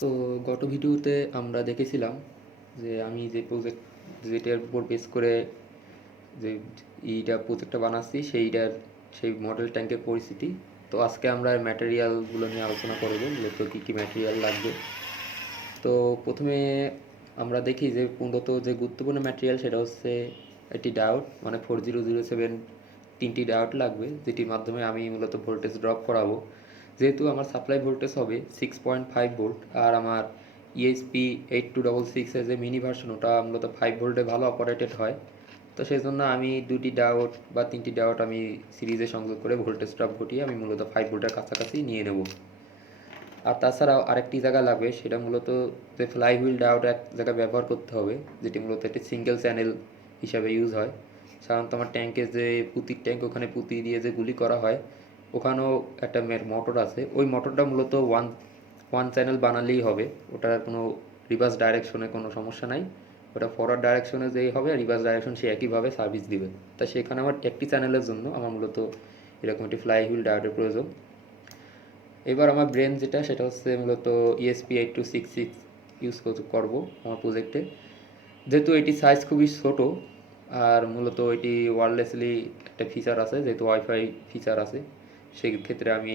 তো গত ভিডিওতে আমরা দেখেছিলাম যে আমি যে প্রজেক্ট যেটার উপর বেস করে যে প্রজেক্টটা বানাচ্ছি সেই মডেল ট্যাঙ্কের পরিস্থিতি। তো আজকে আমরা ম্যাটেরিয়ালগুলো নিয়ে আলোচনা করব, মূলত কী কী ম্যাটেরিয়াল লাগবে। তো প্রথমে আমরা দেখি যে মূলত যে গুরুত্বপূর্ণ ম্যাটেরিয়াল সেটা হচ্ছে একটি ডায়োড, মানে 4007 তিনটি ডায়োড লাগবে, যেটির মাধ্যমে আমি মূলত ভোল্টেজ ড্রপ করাবো। যেহেতু আমার সাপ্লাই ভোল্টেজ হবে 6.5 ভোল্ট, আর আমার ইএসপি 8266 এর যে মিনি ভার্সন ওটা মূলত 5 ভোল্টে ভালো অপারেটেড হয়। তো সেই জন্য আমি দুটি ডায়োড বা তিনটি ডায়োড আমি সিরিজে সংযোগ করে ভোল্টেজ ড্রপ ঘটিয়ে আমি মূলত 5 ভোল্টের কাছাকাছি নিয়ে নেব। আর তাছাড়াও আরেকটি জায়গা লাগবে, সেটা মূলত যে ফ্লাইহুইল ডায়োড এক জায়গায় ব্যবহার করতে হবে, যেটি মূলত একটি সিঙ্গেল চ্যানেল হিসাবে ইউজ হয়। সাধারণত আমার ট্যাঙ্কে যে পুতির ট্যাঙ্ক, ওখানে পুঁতি দিয়ে যে গুলি করা হয়, ওখানেও একটা মোটর আছে। ওই মোটরটা মূলত ওয়ান ওয়ান চ্যানেল বানালেই হবে, ওটার কোনো রিভার্স ডাইরেকশনে কোনো সমস্যা নাই। ওটা ফরওয়ার্ড ডাইরেকশনে যেই হবে, রিভার্স ডাইরেকশন সে একইভাবে সার্ভিস দিবে। তা সেখানে আমার একটি চ্যানেলের জন্য আমার মূলত এরকম একটি ফ্লাইহুইল ডায়োডের প্রয়োজন। এবার আমার ব্রেন যেটা, সেটা হচ্ছে মূলত ESP8266 ইউজ করব আমার প্রজেক্টে। যেহেতু এটি সাইজ খুবই ছোট, আর মূলত এটি ওয়্যারলেসলি একটা ফিচার আছে, যেহেতু ওয়াইফাই ফিচার আছে, সেই ক্ষেত্রে আমি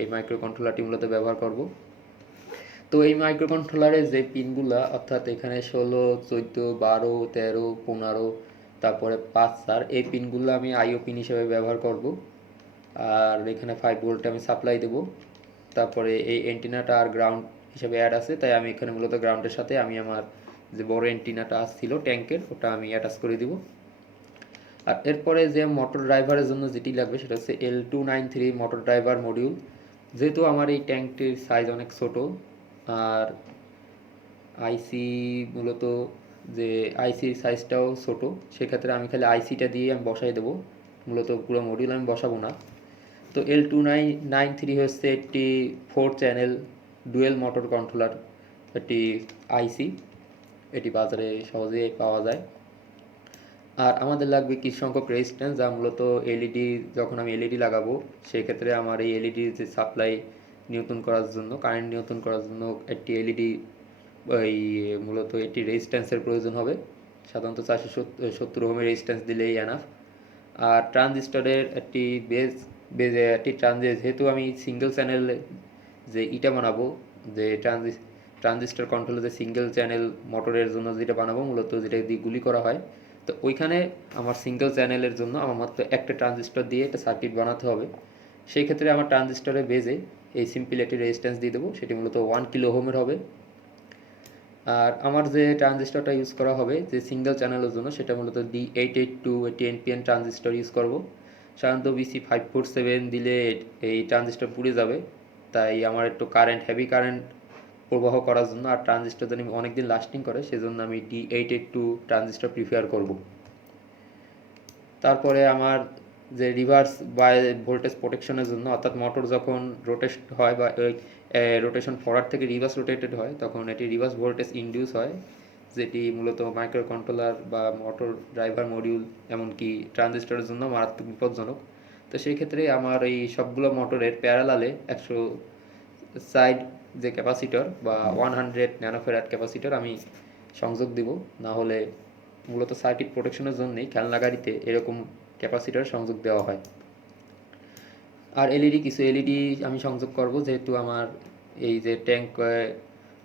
এই মাইক্রো কন্ট্রোলারটি মূলত ব্যবহার করব। তো এই মাইক্রো কন্ট্রোলারের যে পিনগুলা, অর্থাৎ এখানে 16, 14, 12, 13, 15, তারপরে 5, 4, এই পিনগুলো আমি আইও পিন হিসেবে ব্যবহার করব। আর এখানে 5 ভোল্টে আমি সাপ্লাই দেব। তারপরে এই এন্টিনাটা আর গ্রাউন্ড হিসেবে অ্যাড আছে, তাই আমি এখানে মূলত গ্রাউন্ডের সাথে আমি আমার যে বড় এন্টিনাটা আসছিল ট্যাঙ্কের, ওটা আমি অ্যাটাচ করে দিব। আর এরপরে যে মোটর ড্রাইভারের জন্য যেটি লাগবে সেটা হচ্ছে L293 মোটর ড্রাইভার মডিউল। যেহেতু আমার এই ট্যাঙ্কটির সাইজ অনেক ছোট, আর আইসি মূলত যে আইসির সাইজটাও ছোট, সেক্ষেত্রে আমি খালি আইসিটা দিয়ে আমি বসাই দেবো, মূলত পুরো মডিউল আমি বসাবো না। তো L2993 হচ্ছে একটি 4 চ্যানেল ডুয়েল মোটর কন্ট্রোলার, একটি আইসি। এটি বাজারে সহজেই পাওয়া যায়। আর আমাদের লাগবে কিছু সংখ্যক রেজিস্ট্যান্স, যা মূলত এলইডি, যখন আমি এলইডি লাগাবো সেক্ষেত্রে আমার এই এলইডি যে সাপ্লাই নিয়ন্ত্রণ করার জন্য, কারেন্ট নিয়ন্ত্রণ করার জন্য একটি এলইডি, ওই মূলত একটি রেজিস্ট্যান্সের প্রয়োজন হবে। সাধারণত 470 ওহমের রেজিস্ট্যান্স দিলেই এনাফ। আর ট্রানজিস্টরের একটি বেজে একটি যেহেতু আমি সিঙ্গেল চ্যানেল যে বানাবো, যে ট্রানজিস্টর কন্ট্রোলে যে সিঙ্গেল চ্যানেল মোটরের জন্য যেটা বানাবো, মূলত যেটা দিয়ে গুলি করা হয়, তো ওইখানে আমার সিঙ্গেল চ্যানেলের জন্য আমার মাত্র একটা ট্রানজিস্টর দিয়ে একটা সার্কিট বানাতে হবে। সেই ক্ষেত্রে আমার ট্রানজিস্টরের বেজে এই সিম্পল একটি রেজিস্ট্যান্স দিয়ে দেবো, সেটি মূলত 1 কিলো ওহমের হবে। আর আমার যে ট্রানজিস্টরটা ইউজ করা হবে যে সিঙ্গেল চ্যানেলের জন্য, সেটা মূলত D882 একটি NPN ট্রানজিস্টর ইউজ করব। সাধারণত BC547 দিলে এই ট্রানজিস্টর পুড়ে যাবে, তাই আমার একটু হেভি কারেন্ট প্রবাহ করার জন্য, আর ট্রানজিস্টর যেন অনেকদিন লাস্টিং করে, সেজন্য আমি D882 ট্রানজিস্টর প্রিফার করব। তারপরে আমার যে রিভার্স বা ভোল্টেজ প্রোটেকশনের জন্য, অর্থাৎ মোটর যখন রোটেট হয় বা রোটেশন ফরওয়ার্ড থেকে রিভার্স রোটেটেড হয়, তখন এটি রিভার্স ভোল্টেজ ইনডিউস হয়, যেটি মূলত মাইক্রো কন্ট্রোলার বা মোটর ড্রাইভার মডিউল, এমনকি ট্রানজিস্টরের জন্য মারাত্মক বিপজ্জনক। তো সেই ক্ষেত্রে আমার এই সবগুলো মোটরের প্যারালালে 100 সাইড যে ক্যাপাসিটর বা 100 ন্যানোফেরাড ক্যাপাসিটর আমি সংযোগ দিব। না হলে মূলত সার্কিট প্রোটেকশনের জন্যই খেলনা গাড়িতে এরকম ক্যাপাসিটর সংযোগ দেওয়া হয়। আর কিছু এলইডি আমি সংযোগ করব, যেহেতু আমার এই যে ট্যাঙ্ক,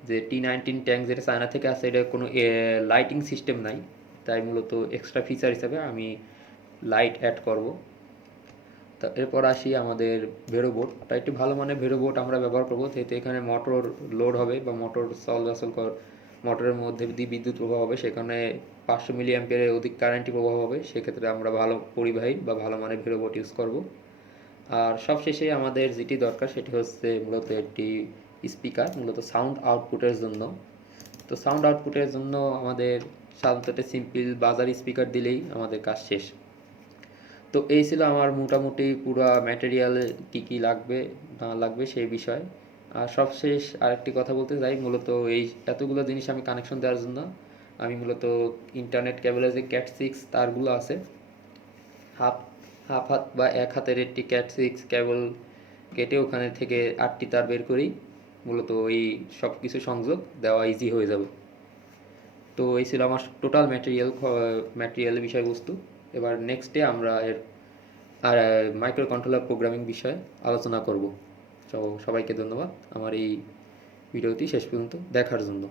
যে T19 ট্যাঙ্ক যেটা চায়না থেকে আসে, এটা কোনো লাইটিং সিস্টেম নাই, তাই মূলত এক্সট্রা ফিচার হিসাবে আমি লাইট অ্যাড করব। তা এরপর আসি আমাদের ভেরোবোর্ডটা, একটি ভালো মানের ভেরোবোর্ড আমরা ব্যবহার করব, যেহেতু এখানে মোটর লোড হবে বা মোটর চলাচল মোটরের মধ্যে দিয়ে বিদ্যুৎ প্রবাহ হবে, সেখানে 500 মিলি অ্যাম্পিয়ারের অধিক কারেন্টই প্রবাহ হবে। সেক্ষেত্রে আমরা ভালো পরিবাহী বা ভালো মানের ভেরোবোর্ড ইউজ করব। আর সবশেষে আমাদের যেটি দরকার সেটি হচ্ছে মূলত একটি স্পিকার, মূলত সাউন্ড আউটপুটের জন্য। তো সাউন্ড আউটপুটের জন্য আমাদের সাধারণত একটা সিম্পল বাজার স্পিকার দিলেই আমাদের কাজ শেষ। তো এই ছিল আমার মোটামুটি পুরো ম্যাটেরিয়াল কী কী লাগবে না লাগবে সেই বিষয়। আর সবশেষ আরেকটি কথা বলতে চাই, মূলত এই এতগুলো জিনিস আমি কানেকশন দেওয়ার জন্য আমি মূলত ইন্টারনেট কেবলের যে ক্যাট 6 তারগুলো আছে, হাফ হাফ হাত বা এক হাতের একটি ক্যাট 6 কেবল কেটে ওখানে থেকে 8টি তার বের করি। মূলত এই সব কিছু সংযোগ দেওয়া ইজি হয়ে যাবে। তো এই ছিল আমার টোটাল ম্যাটেরিয়াল বিষয়বস্তু। এবার নেক্সটে আমরা এর আর মাইক্রো কন্ট্রোলার প্রোগ্রামিং বিষয়ে আলোচনা করব। তো সবাইকে ধন্যবাদ আমার এই ভিডিওটি শেষ পর্যন্ত দেখার জন্য।